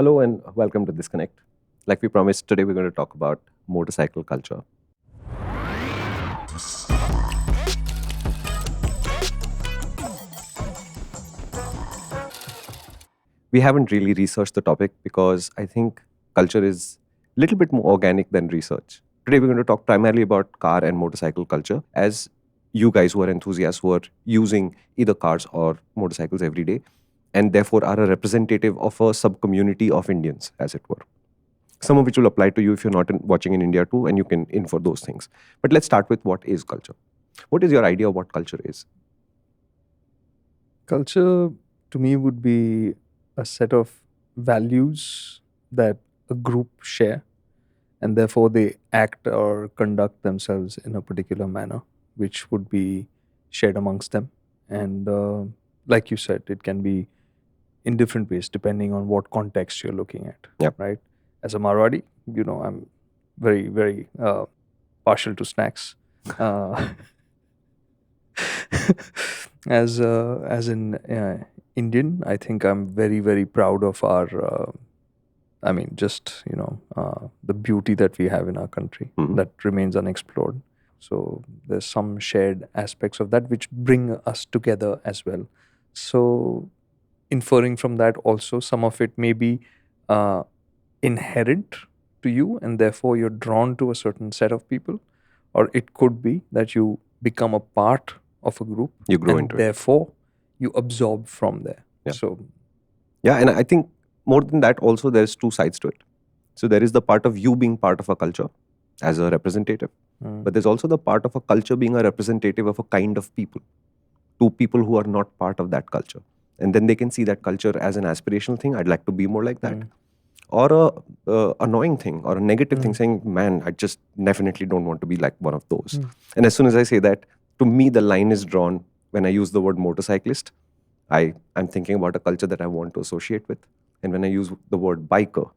Hello and welcome to ThisConnect. Like we promised, today we're going to talk about motorcycle culture. We haven't really researched the topic because I think culture is a little bit more organic than research. Today we're going to talk primarily about car and motorcycle culture, as you guys who are enthusiasts who are using either cars or motorcycles every day and therefore are a representative of a sub-community of Indians, as it were. Some of which will apply to you if you're not watching in India too, and you can infer those things. But let's start with what is culture. What is your idea of what culture is? Culture to me would be a set of values that a group share, and therefore they act or conduct themselves in a particular manner, which would be shared amongst them. And like you said, it can be in different ways depending on what context you're looking at. Yep. Right? As a Marwadi, I'm very, very partial to snacks. As an Indian, I think I'm very, very proud of our. The beauty that we have in our country that remains unexplored. So there's some shared aspects of that which bring us together as well. So inferring from that also, some of it may be inherent to you, and therefore you're drawn to a certain set of people, or it could be that you become a part of a group, You grow and into it. therefore you absorb from there. Yeah. So Yeah, and I think more than that, also there's two sides to it. So there is the part of you being part of a culture as a representative, but there's also the part of a culture being a representative of a kind of people, to people who are not part of that culture. And then they can see that culture as an aspirational thing. I'd like to be more like that. Or a annoying thing or a negative thing, saying, man, I just definitely don't want to be like one of those. And as soon as I say that, to me, the line is drawn when I use the word motorcyclist. I'm thinking about a culture that I want to associate with. And when I use the word biker,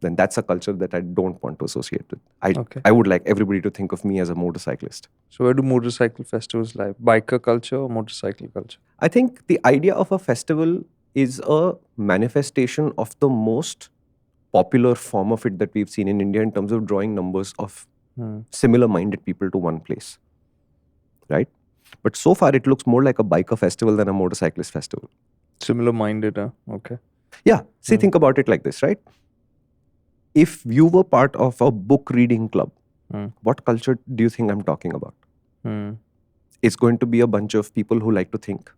then that's a culture that I don't want to associate with. I would like everybody to think of me as a motorcyclist. So where do motorcycle festivals lie? Biker culture or motorcycle culture? I think the idea of a festival is a manifestation of the most popular form of it that we've seen in India in terms of drawing numbers of similar-minded people to one place, right? But so far, it looks more like a biker festival than a motorcyclist festival. Similar-minded, okay. Yeah. See, think about it like this, right? If you were part of a book reading club, what culture do you think I'm talking about? It's going to be a bunch of people who like to think.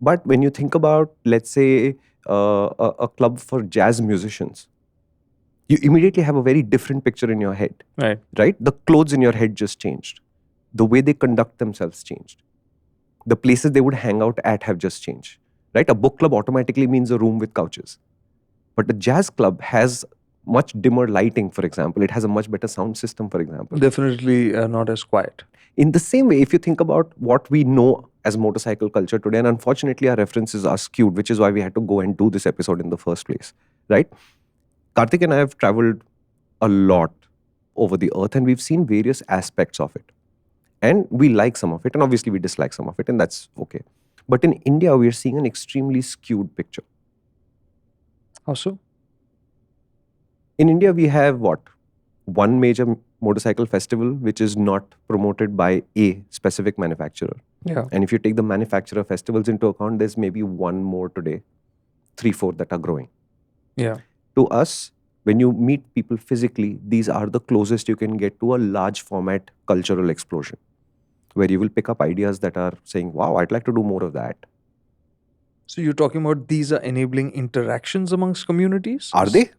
But when you think about, let's say, a club for jazz musicians, you immediately have a very different picture in your head. Right? The clothes in your head just changed. The way they conduct themselves changed. The places they would hang out at have just changed. Right? A book club automatically means a room with couches. But a jazz club has much dimmer lighting, for example. It has a much better sound system, for example. Definitely not as quiet. In the same way, if you think about what we know as motorcycle culture today, and unfortunately our references are skewed, which is why we had to go and do this episode in the first place, right? Kartik and I have traveled a lot over the earth, and we've seen various aspects of it. And we like some of it, and obviously we dislike some of it, and that's okay. But in India, we are seeing an extremely skewed picture. How so? In India, we have what? One major motorcycle festival which is not promoted by a specific manufacturer. Yeah. And if you take the manufacturer festivals into account, there's maybe one more today, 3-4 that are growing. Yeah. To us, when you meet people physically, these are the closest you can get to a large format cultural explosion, where you will pick up ideas that are saying, wow, I'd like to do more of that. So you're talking about these are enabling interactions amongst communities? Are they?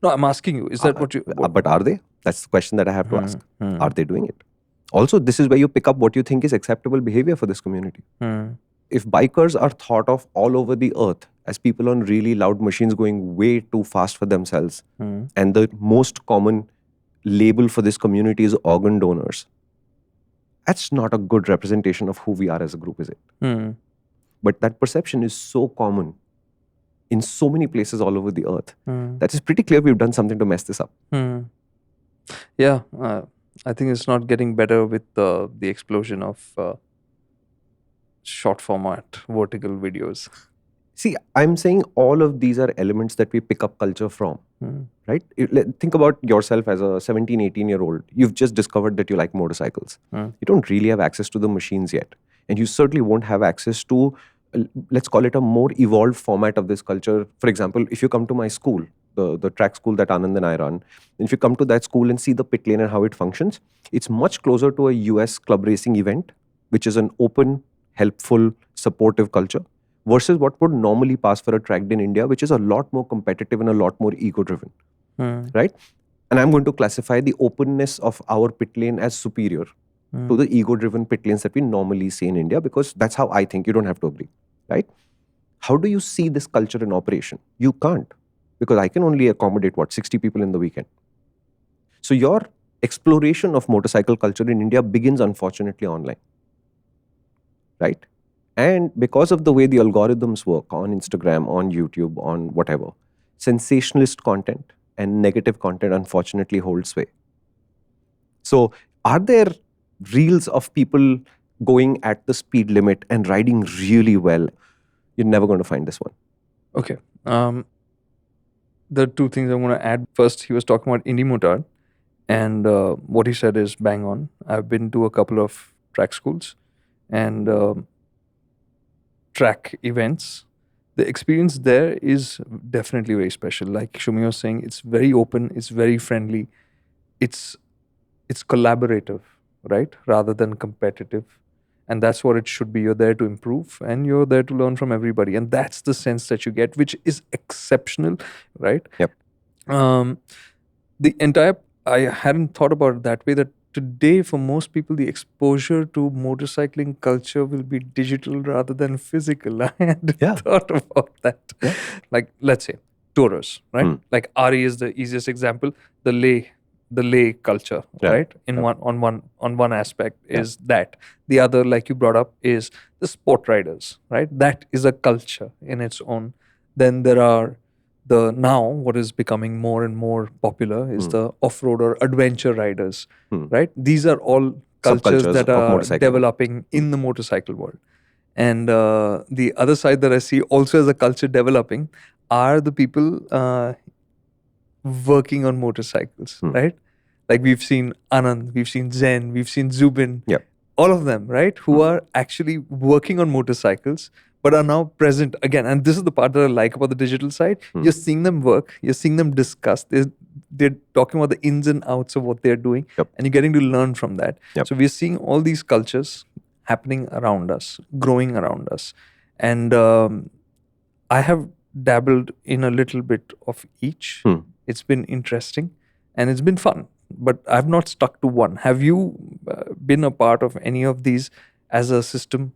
No, I'm asking you. Is that what you... But are they? That's the question that I have to ask. Are they doing it? Also, this is where you pick up what you think is acceptable behavior for this community. If bikers are thought of all over the earth as people on really loud machines going way too fast for themselves, and the most common label for this community is organ donors, that's not a good representation of who we are as a group, is it? But that perception is so common in so many places all over the earth that it's pretty clear we've done something to mess this up. Yeah, I think it's not getting better with the explosion of short format vertical videos. See, I'm saying all of these are elements that we pick up culture from, right? Think about yourself as a 17, 18-year-old. You've just discovered that you like motorcycles. You don't really have access to the machines yet. And you certainly won't have access to, let's call it a more evolved format of this culture. For example, if you come to my school, the track school that Anand and I run, if you come to that school and see the pit lane and how it functions, it's much closer to a US club racing event, which is an open, helpful, supportive culture, versus what would normally pass for a track day in India, which is a lot more competitive and a lot more ego-driven, right? And I'm going to classify the openness of our pit lane as superior to the ego-driven pit lanes that we normally see in India, because that's how I think. You don't have to agree, right? How do you see this culture in operation? You can't, because I can only accommodate, 60 people in the weekend. So your exploration of motorcycle culture in India begins, unfortunately, online, right? And because of the way the algorithms work on Instagram, on YouTube, on whatever, sensationalist content and negative content unfortunately hold sway. So are there reels of people going at the speed limit and riding really well? You're never going to find this one. Okay. The two things I'm going to add. First, he was talking about Indie Motard, and what he said is bang on. I've been to a couple of track schools and track events. The experience there is definitely very special. Like Shumi was saying, it's very open, it's very friendly, it's collaborative, right? Rather than competitive. And that's what it should be. You're there to improve and you're there to learn from everybody. And that's the sense that you get, which is exceptional, right? Yep. I hadn't thought about it that way, that today for most people the exposure to motorcycling culture will be digital rather than physical. I hadn't thought about that. Yeah. Like, let's say tourers, right? Like Ari is the easiest example. The lay culture, right? On one aspect is that. The other, like you brought up, is the sport riders, right? That is a culture in its own. Then there are what is becoming more and more popular is the off-road or adventure riders, right? These are all cultures that are developing in the motorcycle world. And the other side that I see also as a culture developing are the people working on motorcycles, right? Like we've seen Anand, we've seen Zen, we've seen Zubin, all of them, right? Who are actually working on motorcycles, but are now present again. And this is the part that I like about the digital side. You're seeing them work, you're seeing them discuss. They're talking about the ins and outs of what they're doing, and you're getting to learn from that. So we're seeing all these cultures happening around us, growing around us. And I have dabbled in a little bit of each. It's been interesting and it's been fun, but I've not stuck to one. Have you been a part of any of these as a system?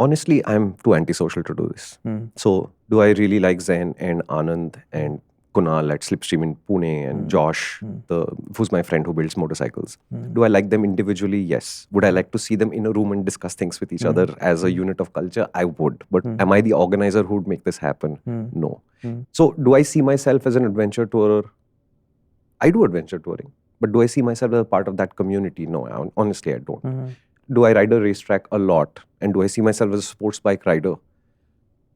Honestly, I'm too antisocial to do this. So do I really like Zen and Anand and Kunal at Slipstream in Pune and Josh, who's my friend who builds motorcycles? Do I like them individually? Yes. Would I like to see them in a room and discuss things with each other as a unit of culture? I would. But am I the organizer who would make this happen? No. So do I see myself as an adventure tourer? I do adventure touring. But do I see myself as a part of that community? No, honestly, I don't. Do I ride a racetrack a lot? And do I see myself as a sports bike rider?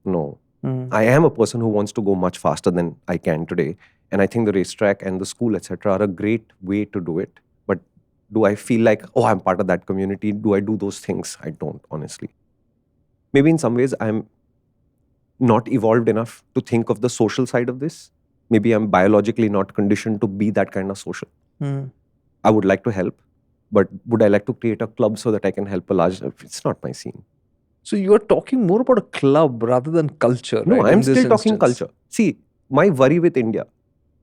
No. I am a person who wants to go much faster than I can today. And I think the racetrack and the school, etc., are a great way to do it. But do I feel like, I'm part of that community? Do I do those things? I don't, honestly. Maybe in some ways, I'm not evolved enough to think of the social side of this. Maybe I'm biologically not conditioned to be that kind of social. I would like to help. But would I like to create a club so that I can help a large... It's not my scene. So you're talking more about a club rather than culture, no, right? I'm still talking culture. See, my worry with India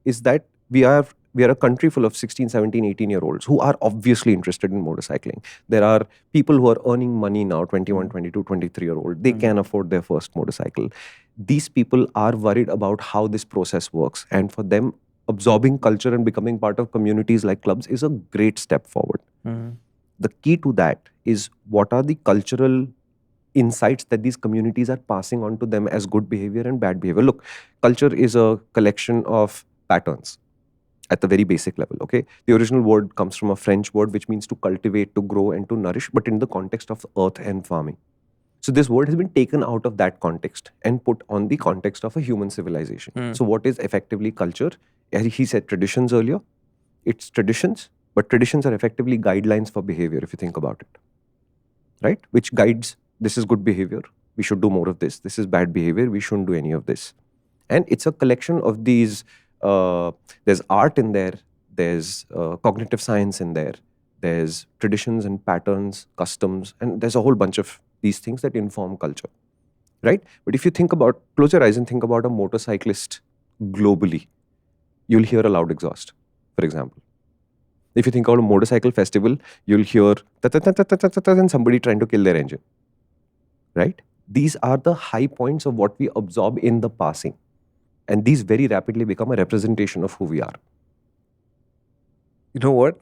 is that we are a country full of 16, 17, 18-year-olds who are obviously interested in motorcycling. There are people who are earning money now, 21, 22, 23-year-old. They can afford their first motorcycle. These people are worried about how this process works. And for them, absorbing culture and becoming part of communities like clubs is a great step forward. The key to that is what are the cultural insights that these communities are passing on to them as good behavior and bad behavior. Look, culture is a collection of patterns at the very basic level, okay? The original word comes from a French word which means to cultivate, to grow and to nourish, but in the context of earth and farming. So this word has been taken out of that context and put on the context of a human civilization. So what is effectively culture? As he said traditions earlier. It's traditions, but traditions are effectively guidelines for behavior if you think about it. Right? Which guides, this is good behavior, we should do more of this. This is bad behavior, we shouldn't do any of this. And it's a collection of these, there's art in there, there's cognitive science in there, there's traditions and patterns, customs, and there's a whole bunch of these things that inform culture, right? But if you think about, close your eyes and think about a motorcyclist globally, you'll hear a loud exhaust, for example. If you think about a motorcycle festival, you'll hear and somebody trying to kill their engine, right? These are the high points of what we absorb in the passing. And these very rapidly become a representation of who we are. You know what?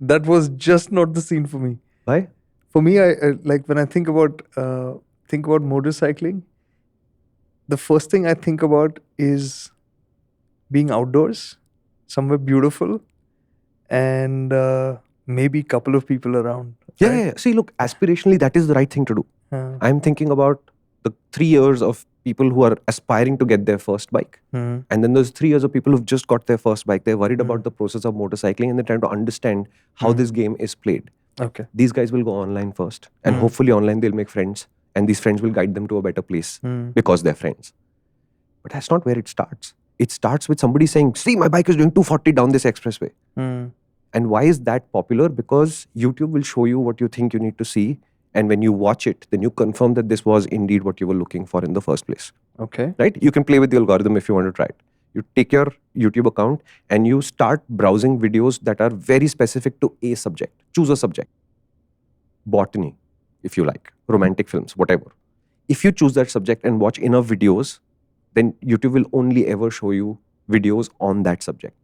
That was just not the scene for me. Why? For me, I like when I think about motorcycling, the first thing I think about is being outdoors, somewhere beautiful, and maybe a couple of people around. Yeah, yeah. See, look, aspirationally, that is the right thing to do. I'm thinking about the 3 years of people who are aspiring to get their first bike. And then there's 3 years of people who've just got their first bike. They're worried about the process of motorcycling and they're trying to understand how this game is played. Okay. These guys will go online first. And hopefully online they'll make friends. And these friends will guide them to a better place because they're friends. But that's not where it starts. It starts with somebody saying, see, my bike is doing 240 down this expressway. And why is that popular? Because YouTube will show you what you think you need to see. And when you watch it, then you confirm that this was indeed what you were looking for in the first place. Okay. Right? You can play with the algorithm if you want to try it. You take your YouTube account and you start browsing videos that are very specific to a subject. Choose a subject. Botany, if you like. Romantic films, whatever. If you choose that subject and watch enough videos, then YouTube will only ever show you videos on that subject.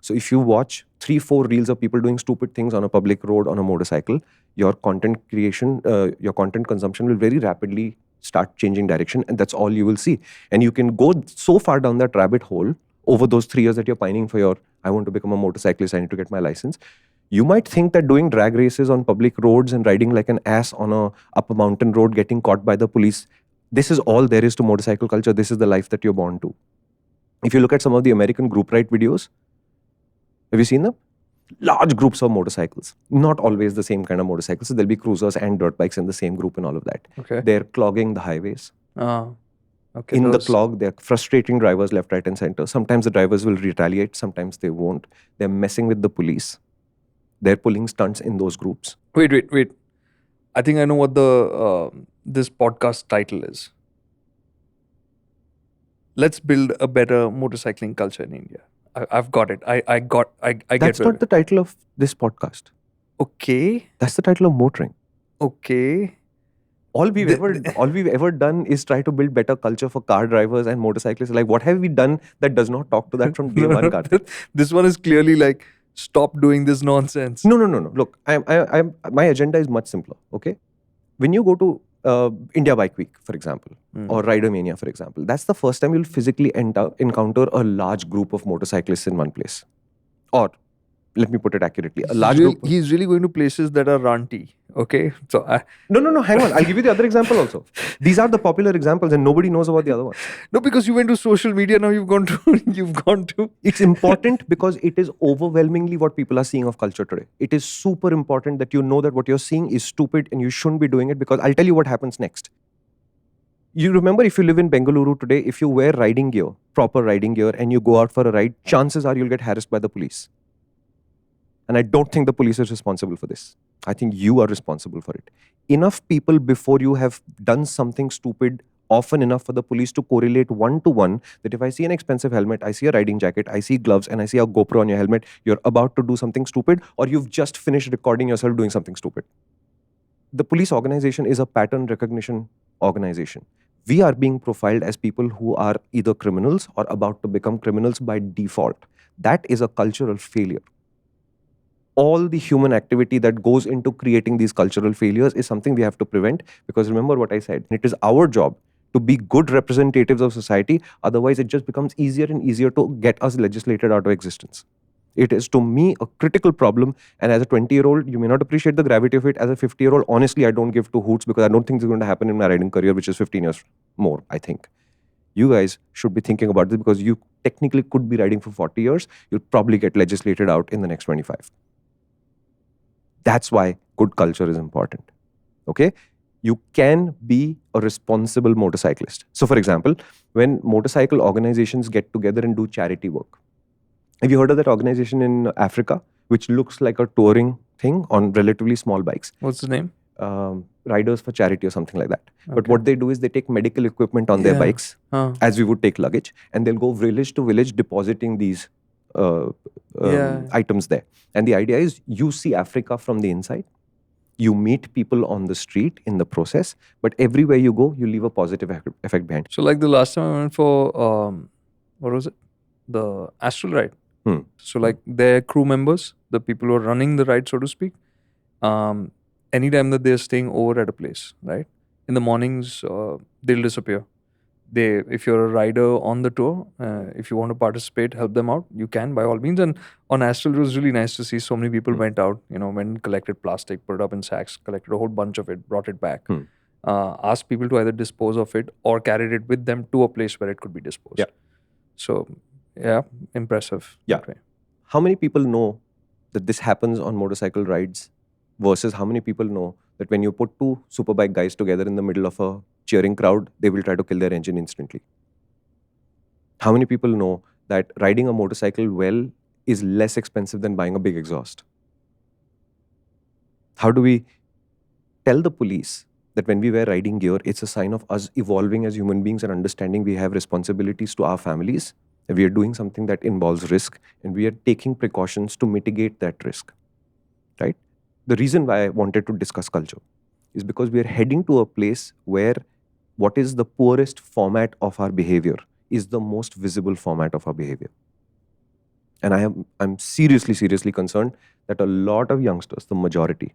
So if you watch 3-4 reels of people doing stupid things on a public road on a motorcycle, your content creation, your content consumption will very rapidly start changing direction, and that's all you will see. And you can go so far down that rabbit hole over those 3 years that you're pining for your, I want to become a motorcyclist, I need to get my license. You might think that doing drag races on public roads and riding like an ass on up a mountain road, getting caught by the police, this is all there is to motorcycle culture. This is the life that you're born to. If you look at some of the American group ride videos, have you seen them? Large groups of motorcycles. Not always the same kind of motorcycles. So there'll be cruisers and dirt bikes in the same group and all of that. Okay. They're clogging the highways. Okay. In the clog, they're frustrating drivers left, right, and center. Sometimes the drivers will retaliate. Sometimes they won't. They're messing with the police. They're pulling stunts in those groups. Wait. I think I know what this podcast title is. Let's build a better motorcycling culture in India. I've got it. I get it. That's not the title of this podcast. Okay. That's the title of MotorInc. Okay. All we've ever done is try to build better culture for car drivers and motorcyclists. Like, what have we done that does not talk to that from day one, Kartik? This one is clearly like, stop doing this nonsense. No. Look, my agenda is much simpler. Okay, when you go to India Bike Week, for example, or Rider Mania, for example, that's the first time you'll physically encounter a large group of motorcyclists in one place. Or, let me put it accurately, a large group. He's really going to places that are ranty. Okay, so No, hang on. I'll give you the other example also. These are the popular examples, and nobody knows about the other ones. No, because you went to social media, now you've gone to. It's important because it is overwhelmingly what people are seeing of culture today. It is super important that you know that what you're seeing is stupid and you shouldn't be doing it, because I'll tell you what happens next. You remember, if you live in Bengaluru today, if you wear riding gear, proper riding gear, and you go out for a ride, chances are you'll get harassed by the police. And I don't think the police is responsible for this. I think you are responsible for it. Enough people before you have done something stupid often enough for the police to correlate one-to-one that if I see an expensive helmet, I see a riding jacket, I see gloves, and I see a GoPro on your helmet, you're about to do something stupid, or you've just finished recording yourself doing something stupid. The police organization is a pattern recognition organization. We are being profiled as people who are either criminals or about to become criminals by default. That is a cultural failure. All the human activity that goes into creating these cultural failures is something we have to prevent, because remember what I said, it is our job to be good representatives of society. Otherwise, it just becomes easier and easier to get us legislated out of existence. It is, to me, a critical problem. And as a 20-year-old, you may not appreciate the gravity of it. As a 50-year-old, honestly, I don't give two hoots, because I don't think it's going to happen in my riding career, which is 15 years more, I think. You guys should be thinking about this, because you technically could be riding for 40 years. You'll probably get legislated out in the next 25. That's why good culture is important. Okay? You can be a responsible motorcyclist. So, for example, when motorcycle organizations get together and do charity work, have you heard of that organization in Africa, which looks like a touring thing on relatively small bikes? What's the name? Riders for Charity or something like that. Okay. But what they do is they take medical equipment on their bikes, as we would take luggage, and they'll go village to village depositing these items there. And the idea is, you see Africa from the inside. You meet people on the street in the process, but everywhere you go, you leave a positive effect behind. So like the last time I went for, what was it? The Astral ride. So like their crew members, the people who are running the ride, so to speak, anytime that they're staying over at a place, right? In the mornings, they'll disappear. If you're a rider on the tour, if you want to participate, help them out, you can by all means. And on Astral, it was really nice to see so many people went out, went and collected plastic, put it up in sacks, collected a whole bunch of it, brought it back, asked people to either dispose of it or carried it with them to a place where it could be disposed. Yeah. So, yeah, impressive. Yeah. Okay. How many people know that this happens on motorcycle rides, versus how many people know that when you put two superbike guys together in the middle of a cheering crowd, they will try to kill their engine instantly? How many people know that riding a motorcycle well is less expensive than buying a big exhaust? How do we tell the police that when we wear riding gear, it's a sign of us evolving as human beings and understanding we have responsibilities to our families, and we are doing something that involves risk, and we are taking precautions to mitigate that risk, right? The reason why I wanted to discuss culture is because we are heading to a place where what is the poorest format of our behavior is the most visible format of our behavior. And I'm seriously concerned that a lot of youngsters, the majority,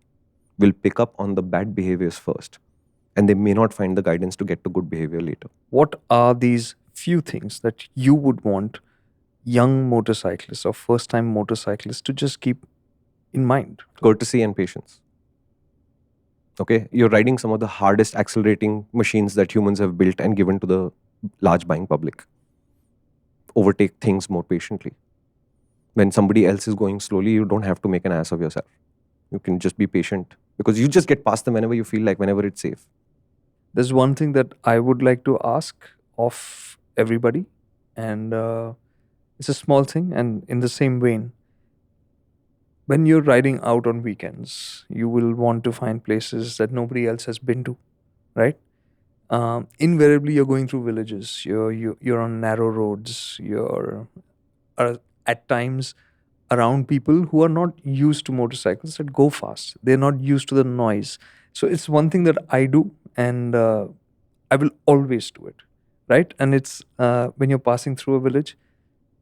will pick up on the bad behaviors first, and they may not find the guidance to get to good behavior later. What are these few things that you would want young motorcyclists or first-time motorcyclists to just keep in mind? Courtesy and patience. Okay, you're riding some of the hardest accelerating machines that humans have built and given to the large buying public. Overtake things more patiently. When somebody else is going slowly, you don't have to make an ass of yourself. You can just be patient, because you just get past them whenever you feel like, whenever it's safe. There's one thing that I would like to ask of everybody, and it's a small thing, and in the same vein, when you're riding out on weekends, you will want to find places that nobody else has been to, right? Invariably, you're going through villages. You're on narrow roads. You're at times around people who are not used to motorcycles that go fast. They're not used to the noise. So it's one thing that I do, and I will always do it, right? And it's when you're passing through a village,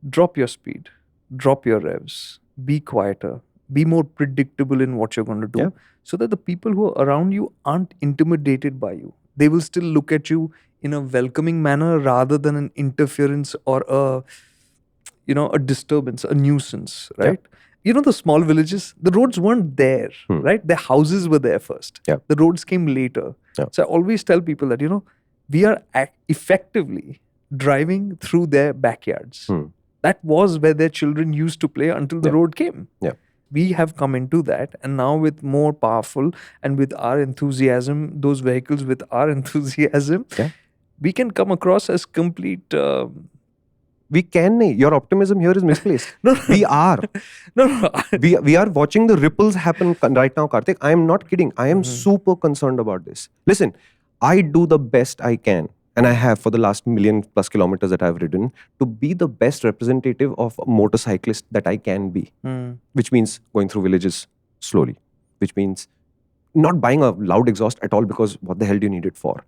drop your speed, drop your revs, be quieter, be more predictable in what you're going to do, so that the people who are around you aren't intimidated by you. They will still look at you in a welcoming manner rather than an interference or a disturbance, a nuisance, right? The small villages, the roads weren't there, right? The houses were there first. The roads came later. So I always tell people that, we are effectively driving through their backyards. That was where their children used to play until the road came. We have come into that, and now with more powerful and with our enthusiasm, those vehicles with our enthusiasm, we can come across as complete... We can. Your optimism here is misplaced. No. We are. No. We are watching the ripples happen right now, Kartik. I am not kidding. I am super concerned about this. Listen, I do the best I can, and I have for the last 1,000,000+ kilometers that I've ridden, to be the best representative of a motorcyclist that I can be. Which means going through villages slowly. Which means not buying a loud exhaust at all, because what the hell do you need it for?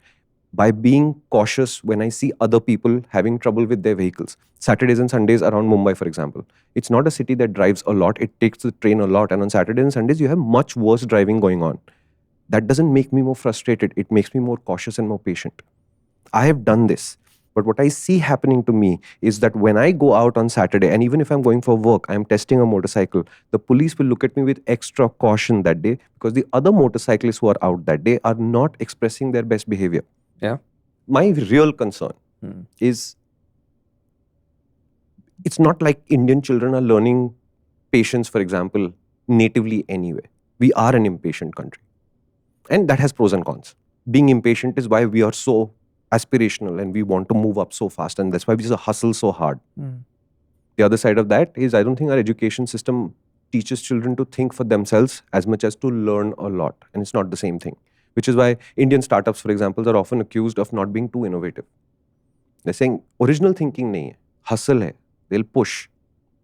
By being cautious when I see other people having trouble with their vehicles. Saturdays and Sundays around Mumbai, for example. It's not a city that drives a lot. It takes the train a lot. And on Saturdays and Sundays, you have much worse driving going on. That doesn't make me more frustrated. It makes me more cautious and more patient. I have done this. But what I see happening to me is that when I go out on Saturday, and even if I'm going for work, I'm testing a motorcycle, the police will look at me with extra caution that day because the other motorcyclists who are out that day are not expressing their best behavior. Yeah. My real concern is it's not like Indian children are learning patience, for example, natively anyway. We are an impatient country. And that has pros and cons. Being impatient is why we are so aspirational and we want to move up so fast. And that's why we just hustle so hard. The other side of that is I don't think our education system teaches children to think for themselves as much as to learn a lot. And it's not the same thing. Which is why Indian startups, for example, are often accused of not being too innovative. They're saying original thinking nahi hai, hustle hai. They'll push.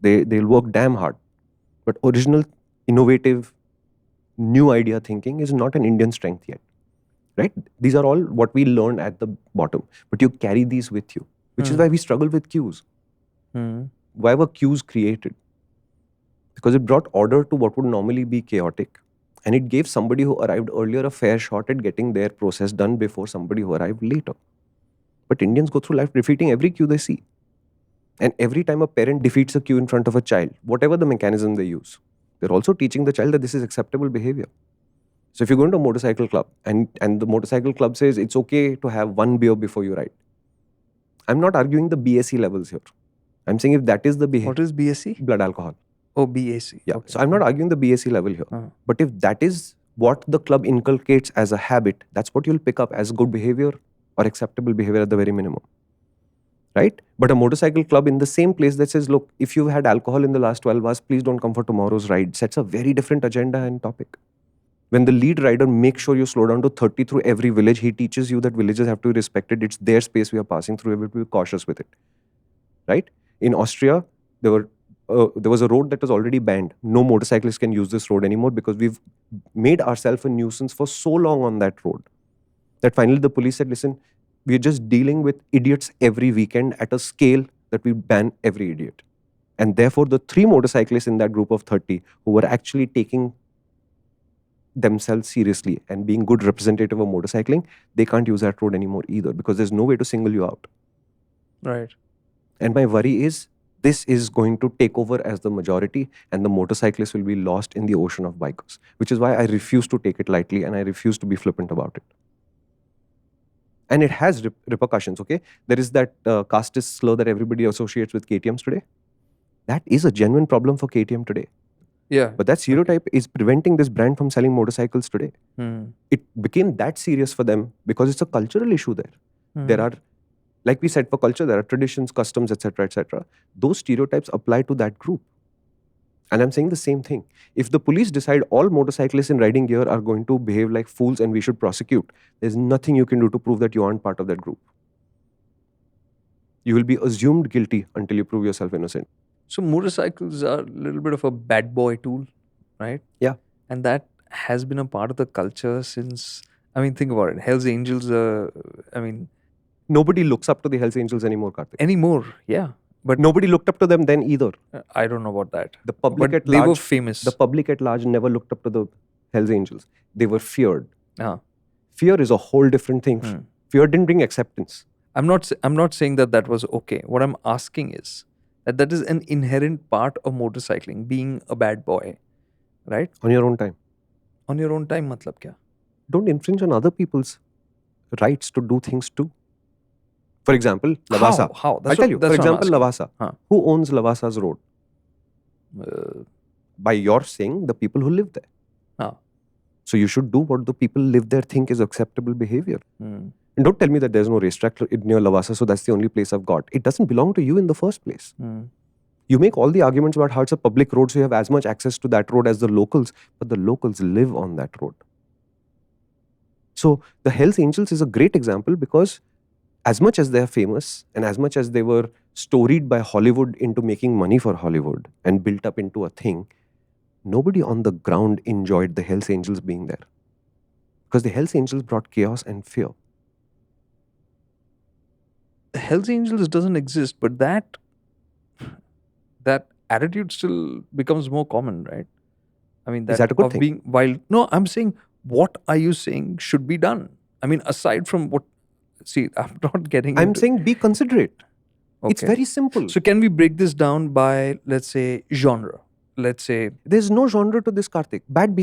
They'll work damn hard. But original, innovative, new idea thinking is not an Indian strength yet. Right? These are all what we learn at the bottom. But you carry these with you. Which is why we struggle with queues. Why were queues created? Because it brought order to what would normally be chaotic. And it gave somebody who arrived earlier a fair shot at getting their process done before somebody who arrived later. But Indians go through life defeating every queue they see. And every time a parent defeats a queue in front of a child, whatever the mechanism they use, they're also teaching the child that this is acceptable behavior. So if you go into a motorcycle club and the motorcycle club says it's okay to have one beer before you ride, I'm not arguing the BSE levels here. I'm saying if that is the behavior. What is BSE? Blood alcohol. Oh, BAC. Yeah. Okay. So I'm not arguing the BSE level here. But if that is what the club inculcates as a habit, that's what you'll pick up as good behavior or acceptable behavior at the very minimum. Right? But a motorcycle club in the same place that says, look, if you've had alcohol in the last 12 hours, please don't come for tomorrow's ride, sets a very different agenda and topic. When the lead rider makes sure you slow down to 30 through every village, he teaches you that villages have to be respected. It's their space we are passing through. We have to be cautious with it. Right? In Austria, there was a road that was already banned. No motorcyclists can use this road anymore because we've made ourselves a nuisance for so long on that road that finally the police said, listen, we're just dealing with idiots every weekend at a scale that we ban every idiot. And therefore, the 3 motorcyclists in that group of 30 who were actually taking themselves seriously and being good representative of motorcycling, they can't use that road anymore either because there's no way to single you out. Right. And my worry is this is going to take over as the majority and the motorcyclists will be lost in the ocean of bikers, which is why I refuse to take it lightly and I refuse to be flippant about it. And it has repercussions, okay? There is that casteist slur that everybody associates with KTMs today. That is a genuine problem for KTM today. Yeah. But that stereotype is preventing this brand from selling motorcycles today. It became that serious for them because it's a cultural issue there. There are, like we said, for culture, there are traditions, customs, etc., etc. Those stereotypes apply to that group. And I'm saying the same thing. If the police decide all motorcyclists in riding gear are going to behave like fools and we should prosecute, there's nothing you can do to prove that you aren't part of that group. You will be assumed guilty until you prove yourself innocent. So motorcycles are a little bit of a bad boy tool, right? Yeah. And that has been a part of the culture since, I mean, think about it. Hells Angels, Nobody looks up to the Hells Angels anymore, Kartik. Anymore, yeah. But nobody looked up to them then either. I don't know about that. The public but at large, they were famous. The public at large never looked up to the Hells Angels. They were feared. Fear is a whole different thing. Fear didn't bring acceptance. I'm not saying that was okay. What I'm asking is that is an inherent part of motorcycling, being a bad boy, right? On your own time. On your own time, matlab kya? Don't infringe on other people's rights to do things too. For example, Lavasa. How? I'll tell you. For example, Lavasa. Who owns Lavasa's road? By your saying, the people who live there. So you should do what the people live there think is acceptable behavior. And don't tell me that there's no racetrack near Lavasa, so that's the only place I've got. It doesn't belong to you in the first place. You make all the arguments about how it's a public road, so you have as much access to that road as the locals, but the locals live on that road. So the Hells Angels is a great example because as much as they are famous and as much as they were storied by Hollywood into making money for Hollywood and built up into a thing, nobody on the ground enjoyed the Hells Angels being there. Because the Hells Angels brought chaos and fear. The Hells Angels doesn't exist, but that attitude still becomes more common, right? I mean, is that a good thing? Being wild. No, I'm saying, what are you saying should be done? I mean, aside from what See, I'm not getting I'm into... saying be considerate. It's Okay. very simple. So can we break this down by, let's say, genre? Let's say... There's no genre to this, Karthik. Bad